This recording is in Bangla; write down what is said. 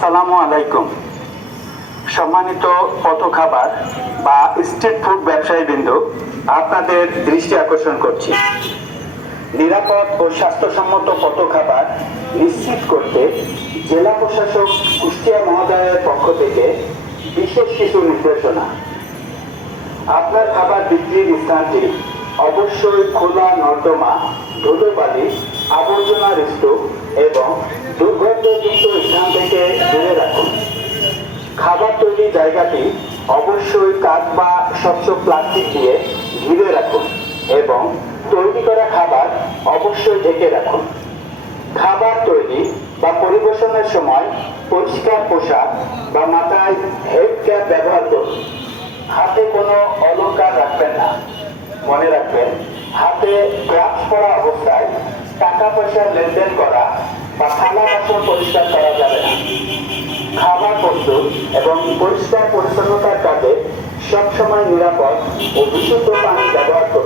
আসসালামু আলাইকুম। সম্মানিত পথ খাবার বা স্ট্রিট ফুড ব্যবসায়ীবৃন্দ, আপনাদের দৃষ্টি আকর্ষণ করছি। নিরাপদ ও স্বাস্থ্যসম্মত পথ খাবার নিশ্চিত করতে জেলা প্রশাসক কুষ্টিয়া মহোদয়ের পক্ষ থেকে বিশেষ কিছু নির্দেশনা। আপনার খাবার বিক্রির স্থানটি অবশ্যই খোলা নর্দমা, ধুলোবালি, আবর্জনার স্তূপ এবং দুর্গন্ধযুক্ত স্থান থেকে দূরে রাখুন। খাবার তৈরির জায়গাটি অবশ্যই কাঁচ বা স্বচ্ছ প্লাস্টিক দিয়ে ঘিরে রাখুন এবং তৈরি করা খাবার অবশ্যই ঢেকে রাখুন। খাবার তৈরি বা পরিবেশনের সময় পরিষ্কার পোশাক বা মাথায় হেড ক্যাপ ব্যবহার করুন। হাতে কোনো অলংকার রাখবেন না। মনে রাখবেন, হাতে গ্লাভস পরা অবস্থায় টাকা পয়সা লেনদেন করা বা থালা বাসন পরিষ্কার করা যাবে না। খাবার প্রস্তুত এবং পরিষ্কার পরিচ্ছন্নতার কাজে সবসময় নিরাপদ ও বিশুদ্ধ পানি ব্যবহার করুন।